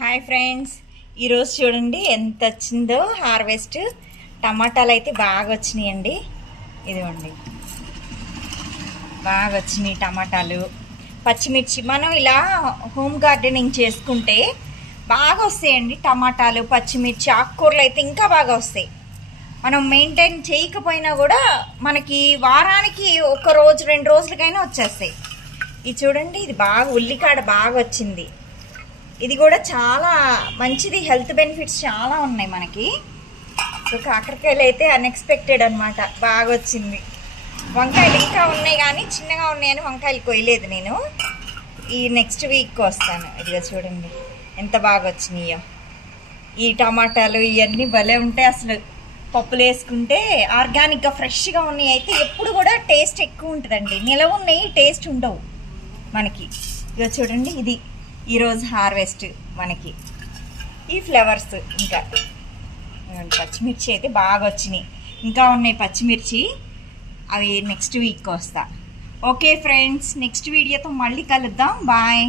Hi friends, ఈరోజు చూడండి ఎంత వచ్చిందో హార్వెస్ట్. టమాటాలు అయితే బాగా వచ్చినాయండి. ఇదిగోండి, బాగా వచ్చినాయి టమాటాలు. పచ్చిమిర్చి మనం ఇలా హోమ్ గార్డెనింగ్ చేసుకుంటే బాగా వస్తాయండి. టమాటాలు, పచ్చిమిర్చి, ఆకుకూరలు అయితే ఇంకా బాగా వస్తాయి. మనం మెయింటైన్ చేయకపోయినా కూడా మనకి వారానికి ఒక రోజు 2 రోజులకైనా వచ్చేస్తాయి. ఇది చూడండి, ఇది బాగా ఉల్లికాడ బాగా వచ్చింది. ఇది కూడా చాలా మంచిది, హెల్త్ బెనిఫిట్స్ చాలా ఉన్నాయి మనకి. సో కాకరకాయలు అయితే అన్ఎక్స్పెక్టెడ్ అనమాట, బాగా వచ్చింది. వంకాయలు ఇంకా ఉన్నాయి కానీ చిన్నగా ఉన్నాయని వంకాయలు కొయ్యలేదు నేను. ఈ నెక్స్ట్ వీక్ వస్తాను. ఇదిగా చూడండి ఎంత బాగా వచ్చినాయో. ఈ టమాటాలు ఇవన్నీ భలే ఉంటాయి అసలు. పప్పులు వేసుకుంటే ఆర్గానిక్గా ఫ్రెష్గా ఉన్నాయి అయితే ఎప్పుడు కూడా టేస్ట్ ఎక్కువ ఉంటుందండి. నిలవ ఉన్నాయి టేస్ట్ ఉండవు మనకి. ఇక చూడండి, ఇది ఈరోజు హార్వెస్ట్ మనకి. ఈ ఫ్లవర్స్ ఇంకా పచ్చిమిర్చి అయితే బాగా వచ్చినాయి. ఇంకా ఉన్నాయి పచ్చిమిర్చి, అవి నెక్స్ట్ వీక్ వస్తా. ఓకే ఫ్రెండ్స్, నెక్స్ట్ వీడియోతో మళ్ళీ కలుద్దాం. బాయ్.